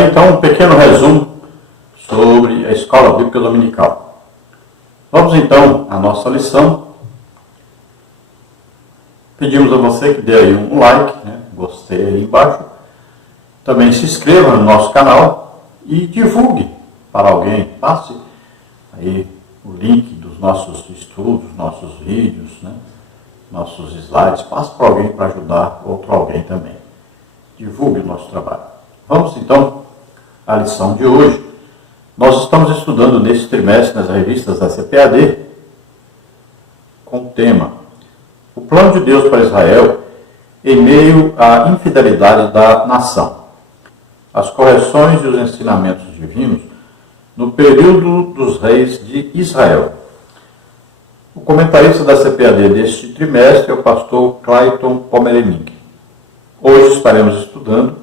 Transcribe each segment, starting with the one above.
aí então um pequeno resumo sobre a Escola Bíblica Dominical. Vamos então à nossa lição. Pedimos a você que dê aí um like, gostei aí embaixo. Também se inscreva no nosso canal e divulgue para alguém. Passe aí o link dos nossos estudos, nossos vídeos, nossos slides. Passe para alguém para ajudar outro alguém também. Divulgue o nosso trabalho. Vamos então à lição de hoje. Nós estamos estudando neste trimestre nas revistas da CPAD com o tema O Plano de Deus para Israel em meio à infidelidade da nação. As correções e os ensinamentos divinos no período dos reis de Israel. O comentarista da CPAD deste trimestre é o pastor Clayton Pomeranic. Hoje estaremos estudando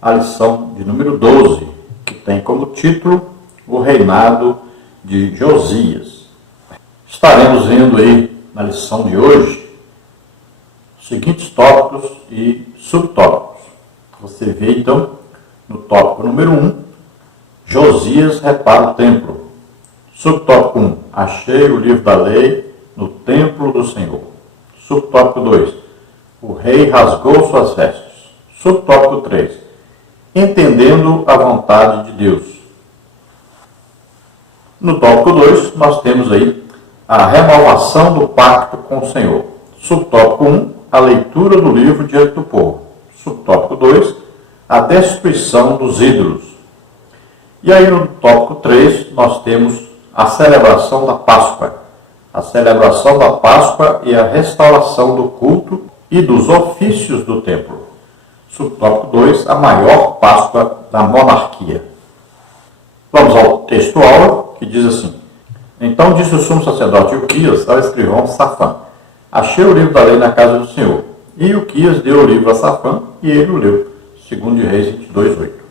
a lição de número 12, que tem como título O Reinado de Josias. Estaremos vendo aí na lição de hoje os seguintes tópicos e subtópicos. Você vê então no tópico número 1, Josias repara o templo. Subtópico 1, achei o livro da lei no templo do Senhor. Subtópico 2, o rei rasgou suas vestes. Subtópico 3, entendendo a vontade de Deus. No tópico 2, nós temos aí a renovação do pacto com o Senhor. Subtópico 1, a leitura do livro diante do povo. Subtópico 2, a destruição dos ídolos. E aí no tópico 3, nós temos a celebração da Páscoa. A celebração da Páscoa e a restauração do culto e dos ofícios do templo. Subtópico 2, a maior Páscoa da monarquia. Vamos ao texto-aula, que diz assim: Então disse o sumo sacerdote Ilquias ao escrivão Safã: Achei o livro da lei na casa do Senhor. E Ilquias deu o livro a Safã, e ele o leu. Segundo de Reis 22:8.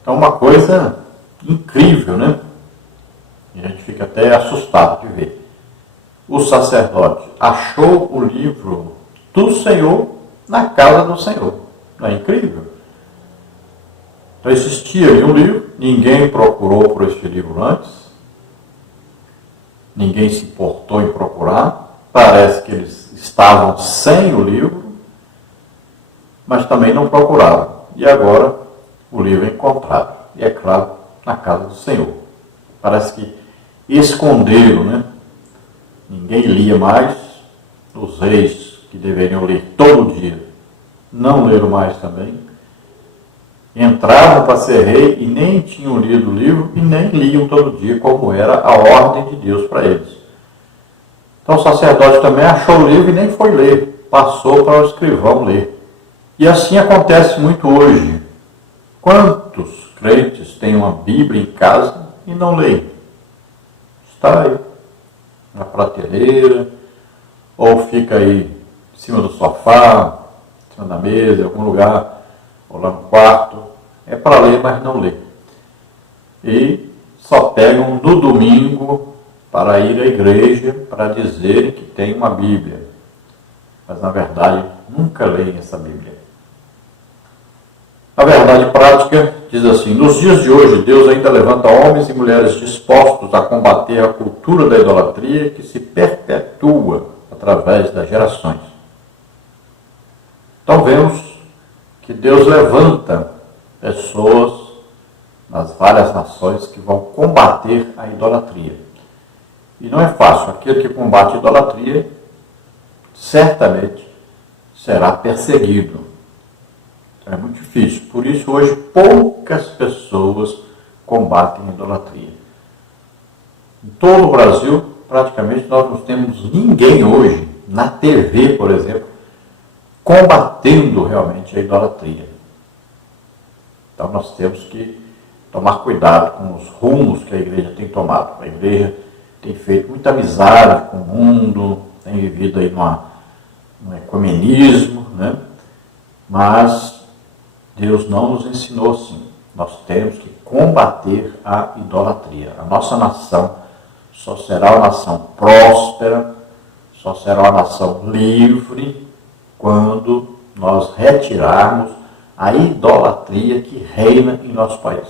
Então uma coisa incrível, E a gente fica até assustado de ver. O sacerdote achou o livro do Senhor na casa do Senhor. Não é incrível? Então existia ali um livro, ninguém procurou por este livro antes, ninguém se importou em procurar, parece que eles estavam sem o livro, mas também não procuraram. E agora o livro é encontrado, e é claro, na casa do Senhor. Parece que esconderam, Ninguém lia mais, os reis que deveriam ler todo dia, não leram mais também. Entravam para ser rei e nem tinham lido o livro e nem liam todo dia, como era a ordem de Deus para eles. Então o sacerdote também achou o livro e nem foi ler, passou para o escrivão ler. E assim acontece muito hoje. Quantos crentes têm uma Bíblia em casa e não leem? Está aí, na prateleira, ou fica aí em cima do sofá, em cima da mesa, em algum lugar, ou lá no quarto. É para ler, mas não lê. E só pegam no domingo para ir à igreja para dizerem que tem uma Bíblia. Mas na verdade nunca leem essa Bíblia. A verdade prática diz assim: nos dias de hoje, Deus ainda levanta homens e mulheres dispostos a combater a cultura da idolatria que se perpetua através das gerações. Então vemos que Deus levanta pessoas nas várias nações que vão combater a idolatria. E não é fácil. Aquele que combate a idolatria certamente será perseguido. É muito difícil. Por isso, hoje, poucas pessoas combatem a idolatria. Em todo o Brasil, praticamente, nós não temos ninguém hoje, na TV, por exemplo, combatendo realmente a idolatria. Então, nós temos que tomar cuidado com os rumos que a igreja tem tomado. A igreja tem feito muita amizade com o mundo, tem vivido aí num ecumenismo, Mas Deus não nos ensinou assim. Nós temos que combater a idolatria. A nossa nação só será uma nação próspera, só será uma nação livre, quando nós retirarmos a idolatria que reina em nosso país.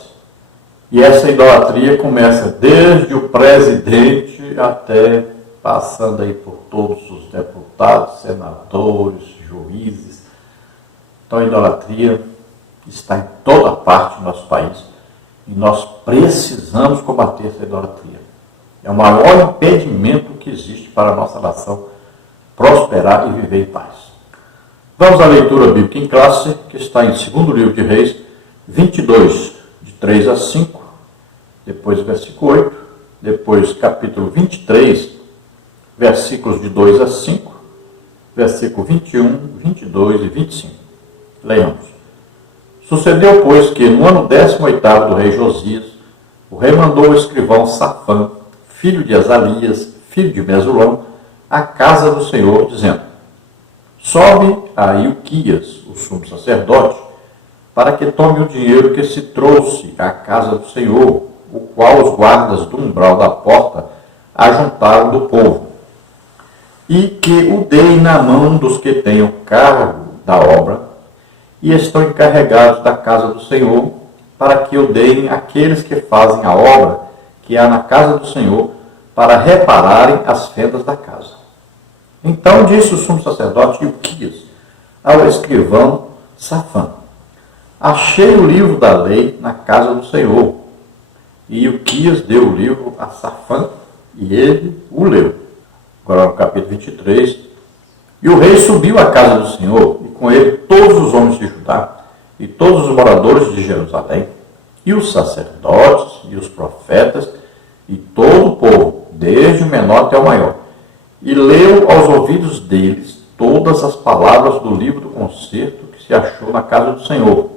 E essa idolatria começa desde o presidente até passando aí por todos os deputados, senadores, juízes. Então a idolatria está em toda parte do nosso país e nós precisamos combater essa idolatria. É o maior impedimento que existe para a nossa nação prosperar e viver em paz. Vamos à leitura bíblica em classe, que está em 2º livro de Reis, 22, de 3 a 5, depois versículo 8, depois capítulo 23, versículos de 2 a 5, versículo 21, 22 e 25. Leiamos. Sucedeu, pois, que no ano 18º do rei Josias, o rei mandou o escrivão Safã, filho de Azalias, filho de Mesulão, à casa do Senhor, dizendo: sobe a Ilquias, o sumo sacerdote, para que tome o dinheiro que se trouxe à casa do Senhor, o qual os guardas do umbral da porta ajuntaram do povo, e que o deem na mão dos que tenham cargo da obra e estão encarregados da casa do Senhor, para que o deem àqueles que fazem a obra que há na casa do Senhor, para repararem as fendas da casa. Então disse o sumo sacerdote Ilquias ao escrivão Safã: achei o livro da lei na casa do Senhor. E Ilquias deu o livro a Safã, e ele o leu. Agora no capítulo 23. E o rei subiu à casa do Senhor, e com ele todos os homens de Judá, e todos os moradores de Jerusalém, e os sacerdotes, e os profetas, e todo o povo, desde o menor até o maior. E leu aos ouvidos deles todas as palavras do livro do concerto que se achou na casa do Senhor.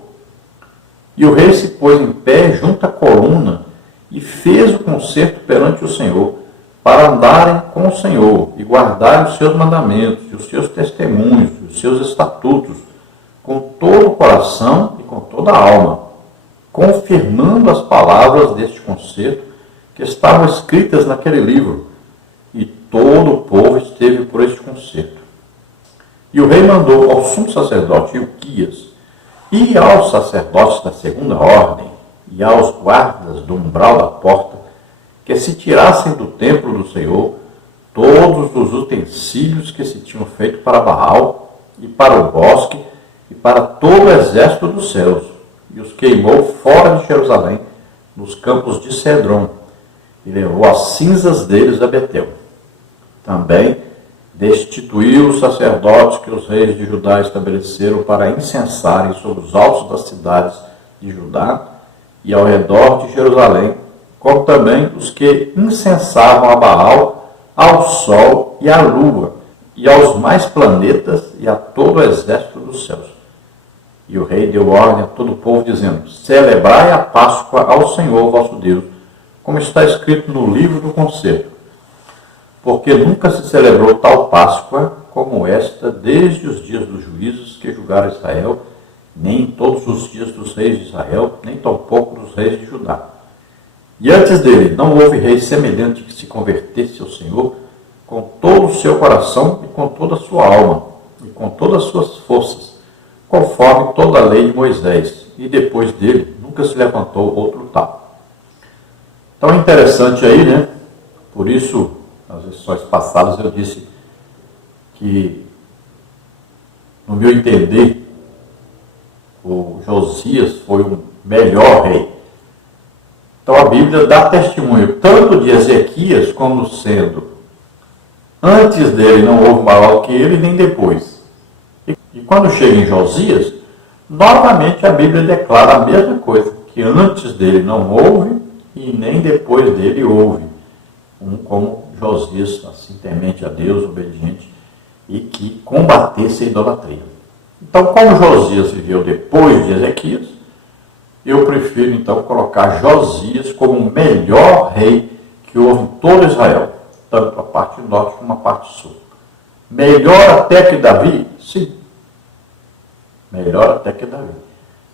E o rei se pôs em pé junto à coluna, e fez o concerto perante o Senhor, para andarem com o Senhor, e guardarem os seus mandamentos, e os seus testemunhos, e os seus estatutos, com todo o coração e com toda a alma, confirmando as palavras deste concerto que estavam escritas naquele livro. E todo o povo esteve por este concerto. E o rei mandou ao sumo sacerdote Ilquias, e aos sacerdotes da segunda ordem, e aos guardas do umbral da porta, que se tirassem do templo do Senhor todos os utensílios que se tinham feito para Baal, e para o bosque, e para todo o exército dos céus, e os queimou fora de Jerusalém, nos campos de Cedron, e levou as cinzas deles a Betel. Também destituiu os sacerdotes que os reis de Judá estabeleceram para incensarem sobre os altos das cidades de Judá e ao redor de Jerusalém, como também os que incensavam a Baal, ao sol e à lua, e aos mais planetas e a todo o exército dos céus. E o rei deu ordem a todo o povo, dizendo: celebrai a Páscoa ao Senhor vosso Deus, como está escrito no livro do concerto. Porque nunca se celebrou tal Páscoa como esta desde os dias dos juízes que julgaram Israel, nem em todos os dias dos reis de Israel, nem tampouco dos reis de Judá. E antes dele não houve rei semelhante que se convertesse ao Senhor com todo o seu coração e com toda a sua alma e com todas as suas forças, conforme toda a lei de Moisés, e depois dele nunca se levantou outro tal. Então é interessante aí, né? Por isso, nas lições passadas eu disse que, no meu entender, o Josias foi o melhor rei. Então a Bíblia dá testemunho tanto de Ezequias como sendo: antes dele não houve maior que ele, nem depois. E quando chega em Josias, novamente a Bíblia declara a mesma coisa, que antes dele não houve e nem depois dele houve. Como Josias, assim temente a Deus, obediente, e que combatesse a idolatria. Então, como Josias viveu depois de Ezequias, eu prefiro então colocar Josias como o melhor rei que houve em todo Israel, tanto a parte norte como a parte sul. Melhor até que Davi? Sim. Melhor até que Davi.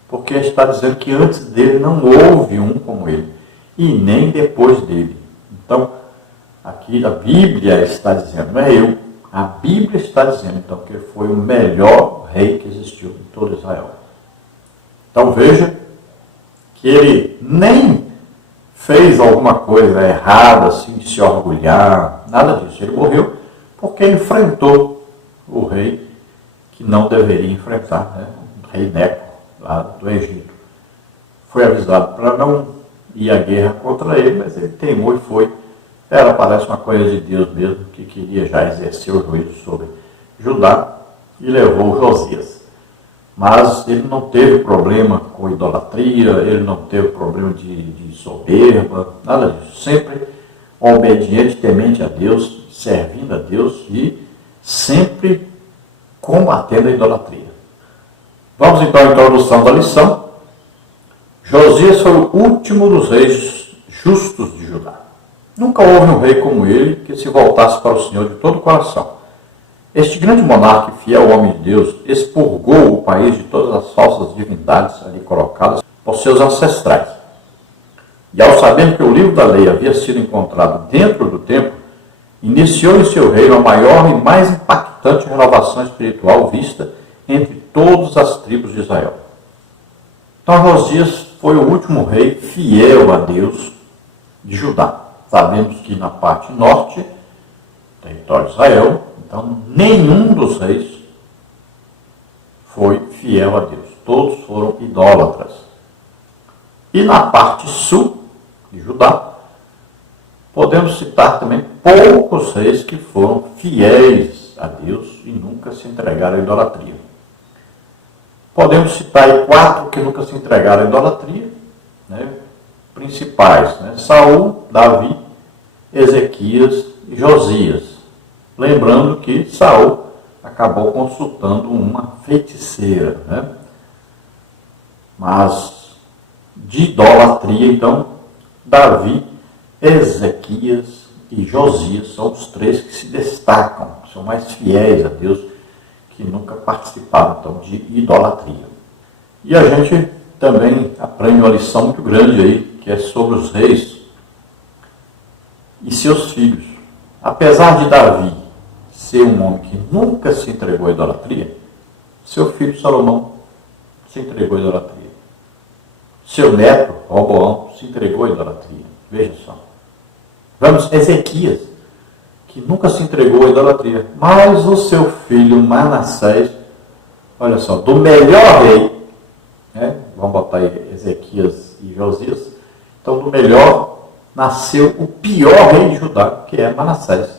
Porque está dizendo que antes dele não houve um como ele, e nem depois dele. Então, aqui a Bíblia está dizendo, não é eu, a Bíblia está dizendo então que ele foi o melhor rei que existiu em todo Israel. Então veja que ele nem fez alguma coisa errada, assim, de se orgulhar, nada disso. Ele morreu porque enfrentou o rei que não deveria enfrentar, né? O rei Neco, lá do Egito. Foi avisado para não ir à guerra contra ele, mas ele teimou e foi. Parece uma coisa de Deus mesmo, que queria já exercer o juízo sobre Judá e levou Josias. Mas ele não teve problema com idolatria, ele não teve problema de soberba, nada disso. Sempre obediente, temente a Deus, servindo a Deus e sempre combatendo a idolatria. Vamos então à introdução da lição. Josias foi o último dos reis justos de Judá. Nunca houve um rei como ele que se voltasse para o Senhor de todo o coração. Este grande monarca e fiel homem de Deus expurgou o país de todas as falsas divindades ali colocadas por seus ancestrais. E ao saber que o livro da lei havia sido encontrado dentro do templo, iniciou em seu reino a maior e mais impactante renovação espiritual vista entre todas as tribos de Israel. Então Josias foi o último rei fiel a Deus de Judá. Sabemos que na parte norte, território de Israel, então nenhum dos reis foi fiel a Deus. Todos foram idólatras. E na parte sul de Judá, podemos citar também poucos reis que foram fiéis a Deus e nunca se entregaram à idolatria. Podemos citar aí 4 que nunca se entregaram à idolatria, né? Principais, né? Saul, Davi, Ezequias e Josias. Lembrando que Saul acabou consultando uma feiticeira, né? Mas de idolatria, então, Davi, Ezequias e Josias são os 3 que se destacam, são mais fiéis a Deus, que nunca participaram então, de idolatria. E a gente também aprende uma lição muito grande aí, que é sobre os reis e seus filhos. Apesar de Davi ser um homem que nunca se entregou à idolatria, seu filho Salomão se entregou à idolatria. Seu neto, Roboão, se entregou à idolatria. Veja só. Vamos, Ezequias, que nunca se entregou à idolatria, mas o seu filho Manassés, olha só, do melhor rei, né? Vamos botar aí Ezequias e Josias, então do melhor nasceu o pior rei de Judá, que é Manassés,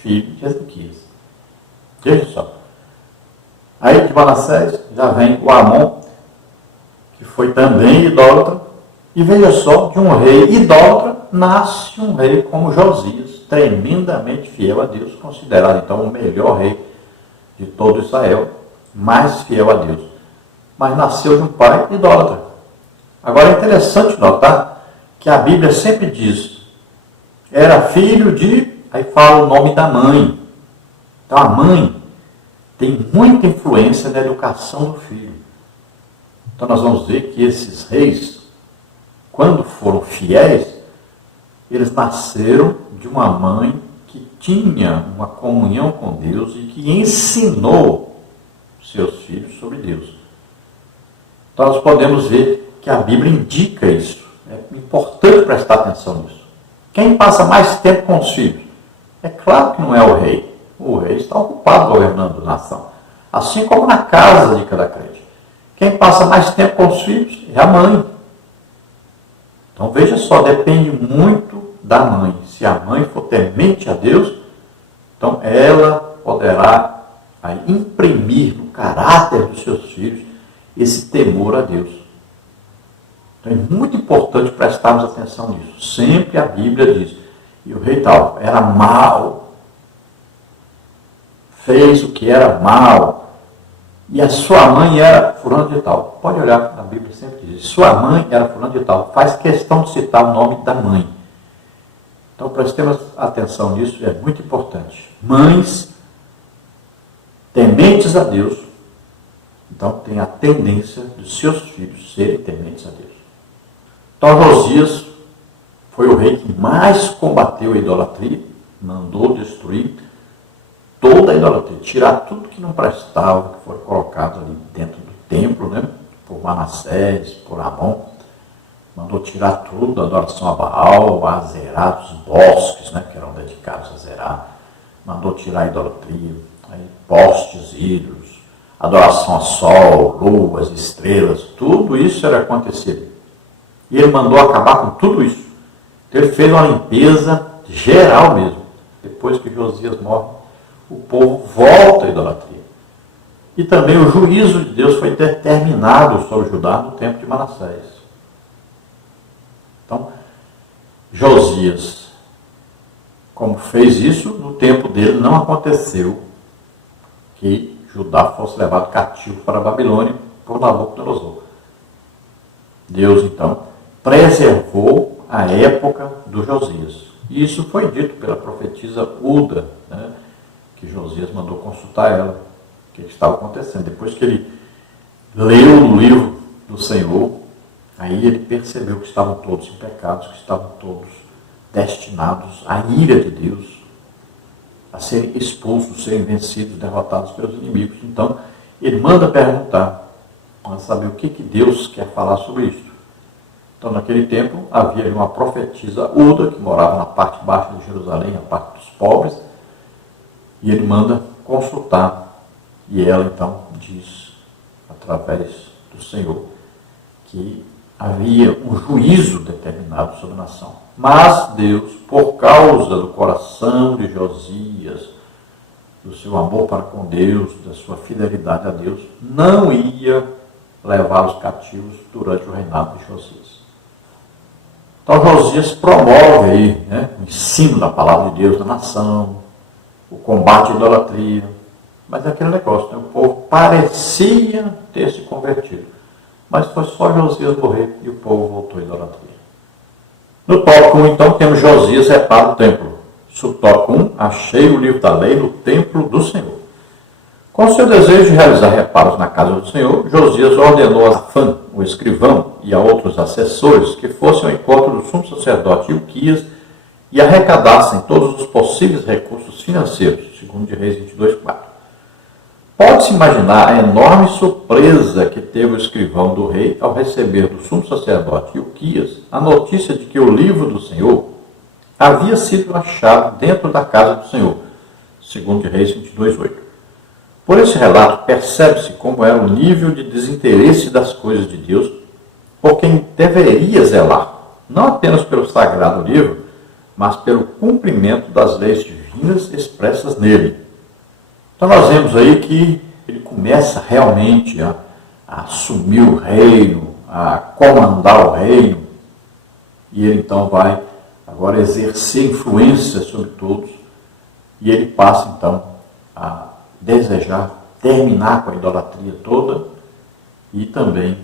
filho de Ezequias. Veja só. Aí de Manassés já vem o Amon, que foi também idólatra, e veja só, de um rei idólatra nasce um rei como Josias, tremendamente fiel a Deus, considerado então o melhor rei de todo Israel, mais fiel a Deus. Mas nasceu de um pai idólatra. Agora é interessante notar que a Bíblia sempre diz, era filho de, aí fala o nome da mãe. Então a mãe tem muita influência na educação do filho. Então nós vamos ver que esses reis, quando foram fiéis, eles nasceram de uma mãe que tinha uma comunhão com Deus e que ensinou seus filhos sobre Deus. Então nós podemos ver que a Bíblia indica isso. É importante prestar atenção nisso. Quem passa mais tempo com os filhos? É claro que não é o rei. O rei está ocupado governando a nação. Assim como na casa de cada crente. Quem passa mais tempo com os filhos é a mãe. Então veja só, depende muito da mãe. Se a mãe for temente a Deus, então ela poderá aí, imprimir no caráter dos seus filhos esse temor a Deus. Então é muito importante prestarmos atenção nisso. Sempre a Bíblia diz, e o rei tal era mau, fez o que era mal, e a sua mãe era fulano de tal. Pode olhar, na Bíblia sempre diz, sua mãe era fulano de tal. Faz questão de citar o nome da mãe. Então prestemos atenção nisso, é muito importante. Mães tementes a Deus, então tem a tendência dos seus filhos serem tementes a Deus. Então Josias foi o rei que mais combateu a idolatria, mandou destruir toda a idolatria, tirar tudo que não prestava, que foi colocado ali dentro do templo, né? por Manassés, por Amon, mandou tirar tudo da adoração a Baal, a Zerá, dos bosques, né, que eram dedicados a Zerá, mandou tirar a idolatria, aí, postes, ídolos, adoração a sol, luas, estrelas, tudo isso era acontecido. E ele mandou acabar com tudo isso. Então ele fez uma limpeza geral mesmo. Depois que Josias morre, o povo volta à idolatria. E também o juízo de Deus foi determinado sobre Judá no tempo de Manassés. Então, Josias, como fez isso, no tempo dele não aconteceu que Judá fosse levado cativo para a Babilônia por Nabucodonosor. Deus, então, preservou a época do Josias. E isso foi dito pela profetisa Uda, né, que Josias mandou consultar ela, o que estava acontecendo. Depois que ele leu no livro do Senhor, aí ele percebeu que estavam todos em pecados, que estavam todos destinados à ira de Deus, a serem expulsos, serem vencidos, derrotados pelos inimigos. Então, ele manda perguntar, para saber o que Deus quer falar sobre isso. Então, naquele tempo, havia uma profetisa Uda, que morava na parte baixa de Jerusalém, a parte dos pobres, e ele manda consultar. E ela, então, diz, através do Senhor, que havia um juízo determinado sobre a nação. Mas Deus, por causa do coração de Josias, do seu amor para com Deus, da sua fidelidade a Deus, não ia levá-los cativos durante o reinado de Josias. Então Josias promove aí, né, o ensino da palavra de Deus na nação, o combate à idolatria, mas é aquele negócio, né, o povo parecia ter se convertido, mas foi só Josias morrer e o povo voltou à idolatria. No tópico 1, então, temos Josias repara o templo. Subtópico 1, achei o livro da lei no templo do Senhor. Com seu desejo de realizar reparos na casa do Senhor, Josias ordenou a Safã, o escrivão, e a outros assessores que fossem ao encontro do sumo sacerdote Ilquias e arrecadassem todos os possíveis recursos financeiros, segundo de Reis 22:4. Pode-se imaginar a enorme surpresa que teve o escrivão do rei ao receber do sumo sacerdote Ilquias a notícia de que o livro do Senhor havia sido achado dentro da casa do Senhor, segundo de Reis 22:8. Por esse relato, percebe-se como era o nível de desinteresse das coisas de Deus por quem deveria zelar, não apenas pelo sagrado livro, mas pelo cumprimento das leis divinas expressas nele. Então nós vemos aí que ele começa realmente a assumir o reino, a comandar o reino, e ele então vai agora exercer influência sobre todos, e ele passa então a desejar terminar com a idolatria toda e também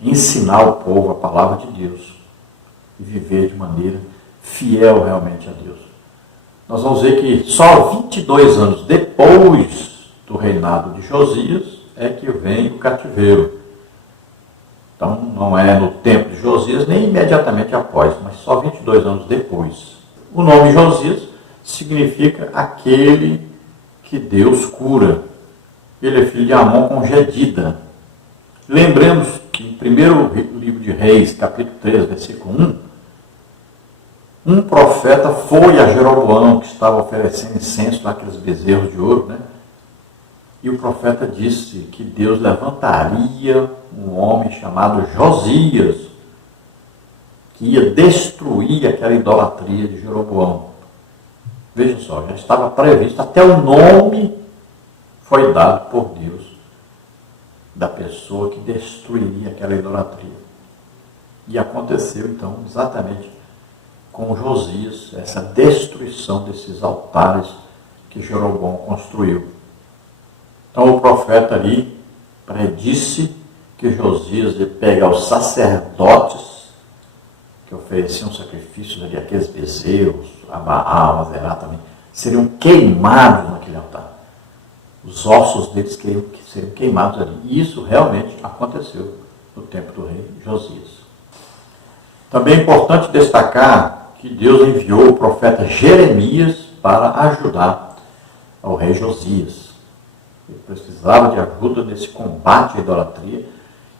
ensinar o povo a palavra de Deus e viver de maneira fiel realmente a Deus. Nós vamos ver que só 22 anos depois do reinado de Josias é que vem o cativeiro. Então não é no tempo de Josias nem imediatamente após, mas só 22 anos depois. O nome Josias significa aquele que Deus cura. Ele é filho de Amon com Gedida. Lembremos que no primeiro livro de Reis, capítulo 3, versículo 1, um profeta foi a Jeroboão, que estava oferecendo incenso naqueles bezerros de ouro, né? E o profeta disse que Deus levantaria um homem chamado Josias, que ia destruir aquela idolatria de Jeroboão. Vejam só, já estava previsto, até o nome foi dado por Deus da pessoa que destruiria aquela idolatria. E aconteceu então exatamente com Josias, essa destruição desses altares que Jeroboão construiu. Então o profeta ali predisse que Josias ia pegar os sacerdotes que ofereciam sacrifícios ali, aqueles bezerros, a Baal, a Zerá também, seriam queimados naquele altar. Os ossos deles seriam queimados ali. E isso realmente aconteceu no tempo do rei Josias. Também é importante destacar que Deus enviou o profeta Jeremias para ajudar ao rei Josias. Ele precisava de ajuda nesse combate à idolatria.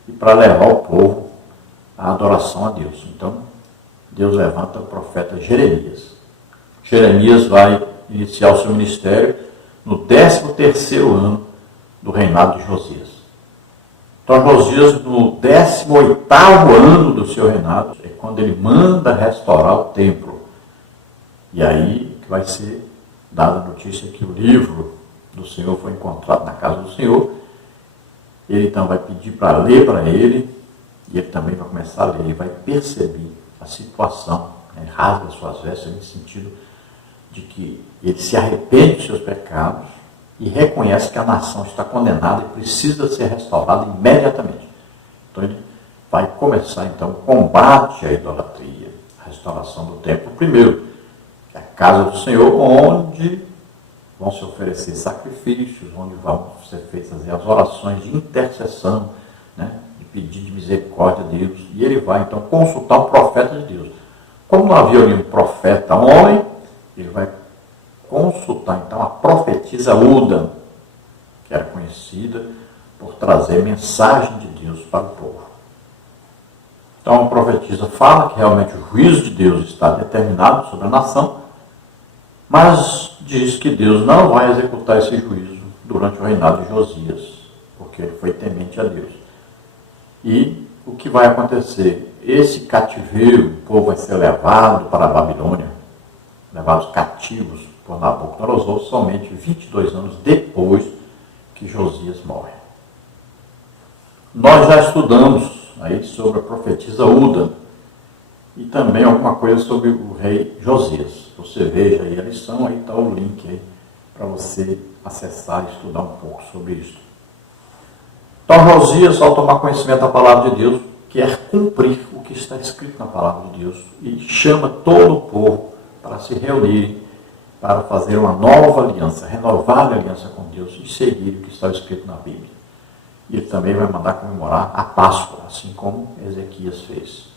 e para levar o povo à adoração a Deus. Então, Deus levanta o profeta Jeremias. Jeremias vai iniciar o seu ministério no 13º ano do reinado de Josias. Então, Josias, no 18º ano do seu reinado, é quando ele manda restaurar o templo. E aí que vai ser dada a notícia que o livro do Senhor foi encontrado na casa do Senhor. Ele então vai pedir para ler para ele, e ele também vai começar a ler, ele vai perceber a situação, né? Rasga suas vestes no sentido de que ele se arrepende dos seus pecados e reconhece que a nação está condenada e precisa ser restaurada imediatamente. Então ele vai começar então o combate à idolatria, a restauração do templo primeiro, que é a casa do Senhor, onde vão se oferecer sacrifícios, onde vão ser feitas as orações de intercessão, né, de pedido de misericórdia a Deus. E ele vai então consultar o profeta de Deus. Como não havia nenhum profeta homem, ele vai consultar então a profetisa Uda, que era conhecida por trazer mensagem de Deus para o povo. Então a profetisa fala que realmente o juízo de Deus está determinado sobre a nação, mas diz que Deus não vai executar esse juízo durante o reinado de Josias, porque ele foi temente a Deus. E o que vai acontecer? Esse cativeiro, o povo vai ser levado para a Babilônia, levados cativos por Nabucodonosor, somente 22 anos depois que Josias morre. Nós já estudamos aí sobre a profetisa Uda e também alguma coisa sobre o rei Josias. Você veja aí a lição, aí está o link aí para você acessar e estudar um pouco sobre isso. Então Josias, ao tomar conhecimento da palavra de Deus, quer cumprir o que está escrito na palavra de Deus e chama todo o povo para se reunir, para fazer uma nova aliança, renovar a aliança com Deus e seguir o que está escrito na Bíblia. E ele também vai mandar comemorar a Páscoa, assim como Ezequias fez.